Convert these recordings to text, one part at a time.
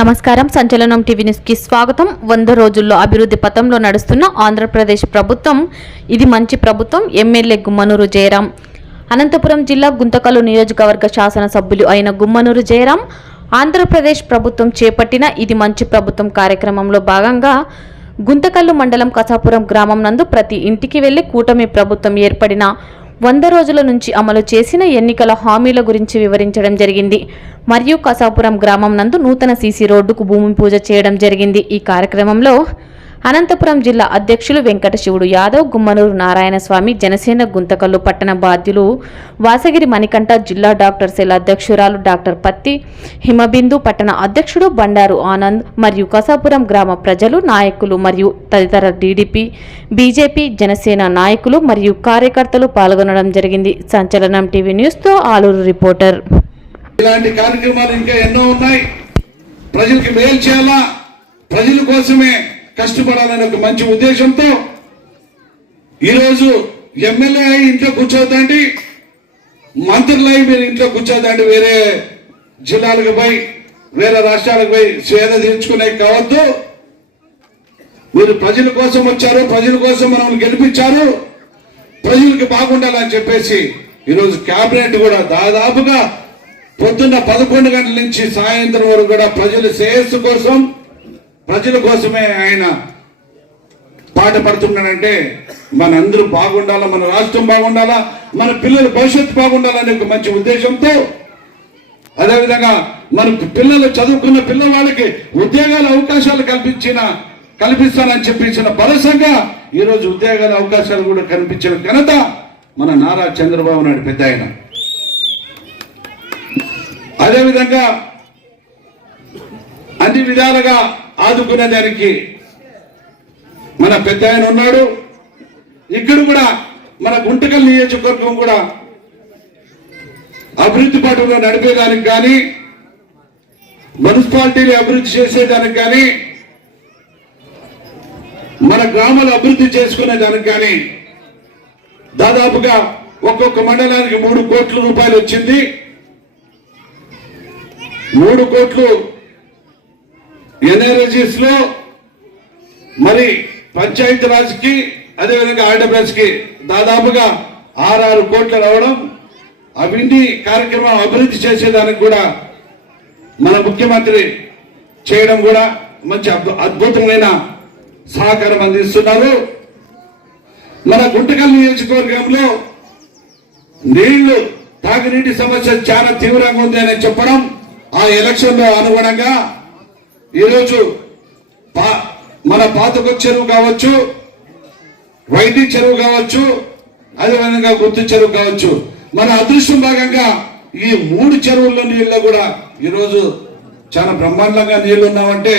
నమస్కారం. సంచలనం TV news కి స్వాగతం. 100 రోజుల్లో అభివృద్ధి పథంలో నడుస్తున్న ఆంధ్రప్రదేశ్ ప్రభుత్వం. ఇది మంచి ప్రభుత్వం. ఎమ్మెల్యే గుమ్మనూరు జయరాం. అనంతపురం జిల్లా గుంతకల్లు నియోజకవర్గ శాసన సభ్యులు అయిన గుమ్మనూరు జయరాం ఆంధ్రప్రదేశ్ ప్రభుత్వం చేపట్టిన ఇది మంచి ప్రభుత్వం కార్యక్రమంలో భాగంగా గుంతకల్లు మండలం కసాపురం గ్రామం నందు ప్రతి ఇంటికి వెళ్లి కూటమి ప్రభుత్వం ఏర్పడిన 100 రోజుల నుంచి అమలు చేసిన ఎన్నికల హామీల గురించి వివరించడం జరిగింది. మరియు కసాపురం గ్రామం నందు నూతన సీసీ రోడ్డుకు భూమి పూజ చేయడం జరిగింది. ఈ కార్యక్రమంలో అనంతపురం జిల్లా అధ్యక్షులు వెంకట శివుడు యాదవ్, గుమ్మనూరు నారాయణ స్వామి, జనసేన గుంతకల్లు పట్టణ బాధ్యులు వాసగిరి మణికంఠ, జిల్లా డాక్టర్ సెల్ అధ్యక్షురాలు డాక్టర్ పత్తి హిమబిందు, పట్టణ అధ్యక్షుడు బండారు ఆనంద్ మరియు కసాపురం గ్రామ ప్రజలు, నాయకులు మరియు తదితర టీడీపీ, బీజేపీ, జనసేన నాయకులు మరియు కార్యకర్తలు పాల్గొనడం జరిగింది. సంచలనం టీవీ న్యూస్ తో ఆలూరు రిపోర్టర్. ఇలాంటి కార్యక్రమాలు ఇంకా ఎన్నో ఉన్నాయి. ప్రజలకు మేలు చేయాలా, ప్రజల కోసమే కష్టపడాలనే ఒక మంచి ఉద్దేశంతో ఈరోజు ఎమ్మెల్యే అయి ఇంట్లో కూర్చోద్దండి, మంత్రులు అయి మీరు ఇంట్లో కూర్చోద్దండి, వేరే జిల్లాలకు పోయి వేరే రాష్ట్రాలకు పోయి స్వేద తీర్చుకునే కావద్దు. మీరు ప్రజల కోసం వచ్చారు, ప్రజల కోసం మనల్ని గెలిపించారు, ప్రజలకు బాగుండాలని చెప్పేసి ఈరోజు కేబినెట్ కూడా దాదాపుగా పొద్దున్న 11 గంటల నుంచి సాయంత్రం వరకు కూడా ప్రజల శ్రేయస్సు కోసం, ప్రజల కోసమే ఆయన పాట పడుతున్నాడంటే మనందరూ బాగుండాలా, మన రాష్ట్రం బాగుండాలా, మన పిల్లల భవిష్యత్తు బాగుండాలనే ఒక మంచి ఉద్దేశంతో, అదేవిధంగా మన పిల్లలు చదువుకున్న పిల్లవాళ్ళకి ఉద్యోగాల అవకాశాలు కల్పిస్తానని చెప్పించిన భరోసాగా ఈరోజు ఉద్యోగాల అవకాశాలు కూడా కల్పించిన ఘనత మన నారా చంద్రబాబు నాయుడు పెద్ద ఆయన. అదేవిధంగా అన్ని విధాలుగా ఆదుకునే దానికి మన పెద్ద ఆయన ఉన్నాడు. ఇక్కడ కూడా మన గుంటకల్ నియోజకవర్గం కూడా అభివృద్ధి పాటలో నడిపేదానికి కానీ, మున్సిపాలిటీని అభివృద్ధి చేసేదానికి కానీ, మన గ్రామాలు అభివృద్ధి చేసుకునే దానికి కానీ దాదాపుగా ఒక్కొక్క మండలానికి 3 కోట్ల రూపాయలు వచ్చింది. 3 కోట్లు ఎన్ఆర్ఎస్ఎస్ లో, మరి పంచాయతీ రాజ్ కి, అదేవిధంగా ఆర్డబ్ల్యూఎస్ కి దాదాపుగా 6 కోట్లు రావడం, అవిండి కార్యక్రమం అభివృద్ధి చేసేదానికి కూడా మన ముఖ్యమంత్రి చేయడం కూడా మంచి అద్భుతమైన సహకారం అందిస్తున్నారు. మన గుంటకల్ నియోజకవర్గంలో నీళ్లు, తాగునీటి సమస్య చాలా తీవ్రంగా ఉంది అని చెప్పడం, ఆ ఎలక్షన్ లో అనుగుణంగా ఈరోజు మన పాతకొ చెరువు కావచ్చు, వైద్య చెరువు కావచ్చు, అదేవిధంగా గుర్తు చెరువు కావచ్చు, మన అదృష్టం భాగంగా ఈ 3 చెరువుల్లో నీళ్ళలో కూడా ఈరోజు చాలా బ్రహ్మాండంగా నీళ్లు ఉన్నామంటే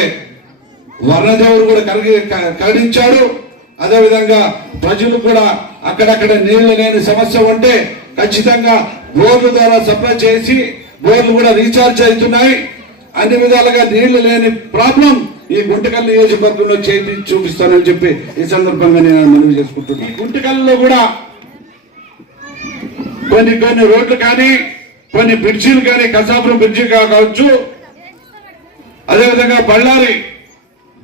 వర్ణదేవుడు కూడా కరుణించాడు. అదేవిధంగా ప్రజలు కూడా అక్కడక్కడ నీళ్లు లేని సమస్య ఉంటే ఖచ్చితంగా బోర్ల ద్వారా సప్లై చేసి బోర్లు కూడా రీఛార్జ్ అవుతున్నాయి. అన్ని విధాలుగా నీళ్లు లేని ప్రాబ్లం ఈ గుంటకల్ నియోజకవర్గంలో చేసి చూపిస్తానని చెప్పి ఈ సందర్భంగా నేను మనవి చేసుకుంటున్నాను. ఈ గుంటకల్లో కూడా కొన్ని రోడ్లు కానీ, కొన్ని బ్రిడ్జీలు కానీ, కసాపురం బ్రిడ్జి కావచ్చు, అదేవిధంగా బళ్ళారి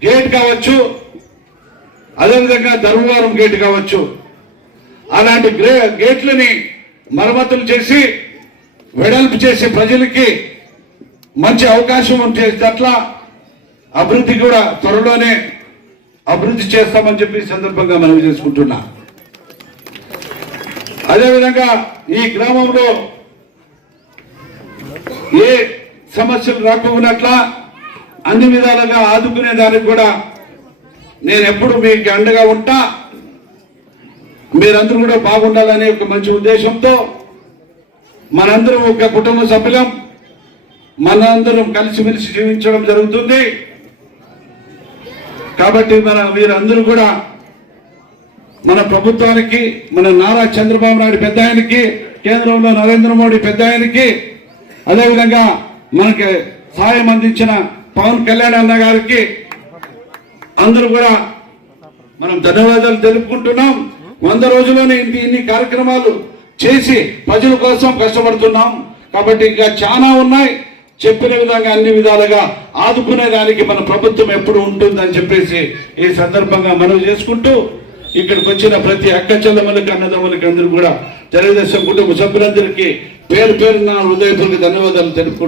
గేట్ కావచ్చు, అదేవిధంగా ధర్మవరం గేట్ కావచ్చు, అలాంటి గేట్లని మరమ్మతులు చేసి వెడల్పు చేసి ప్రజలకి మంచి అవకాశం ఉంచేటట్లా అభివృద్ధి కూడా త్వరలోనే అభివృద్ధి చేస్తామని చెప్పి సందర్భంగా మనవి చేసుకుంటున్నా. అదేవిధంగా ఈ గ్రామంలో ఏ సమస్యలు రాకున్నట్లా అన్ని విధాలుగా ఆదుకునే దానికి కూడా నేను ఎప్పుడు మీకు అండగా ఉంటా. మీరందరూ కూడా బాగుండాలనే ఒక మంచి ఉద్దేశంతో మనందరం ఒక కుటుంబ సభ్యులం, మనందరం కలిసిమెలిసి జీవించడం జరుగుతుంది. కాబట్టి మీరందరూ కూడా మన ప్రభుత్వానికి, మన నారా చంద్రబాబు నాయుడు పెద్ద ఆయనకి, కేంద్రంలో నరేంద్ర మోడీ పెద్ద ఆయనకి, అదేవిధంగా మనకి సహాయం అందించిన పవన్ కళ్యాణ్ అన్న గారికి అందరూ కూడా మనం ధన్యవాదాలు తెలుపుకుంటున్నాం. 100 రోజుల్లోనే ఇన్ని కార్యక్రమాలు చేసి ప్రజల కోసం కష్టపడుతున్నాం. కాబట్టి ఇంకా చాలా ఉన్నాయి. చెప్పిన విధంగా అన్ని విధాలుగా ఆదుకునేదానికి మన ప్రభుత్వం ఎప్పుడు ఉంటుందని చెప్పేసి ఈ సందర్భంగా మనవి చేసుకుంటూ ఇక్కడికి వచ్చిన ప్రతి అక్క చెల్లెమ్మలకి అన్నదమ్ములకి అందరూ కూడా తెలుగుదేశం కుటుంబ సభ్యులందరికీ పేరు పేరున హృదయపూర్వక ధన్యవాదాలు తెలుపుకుంటూ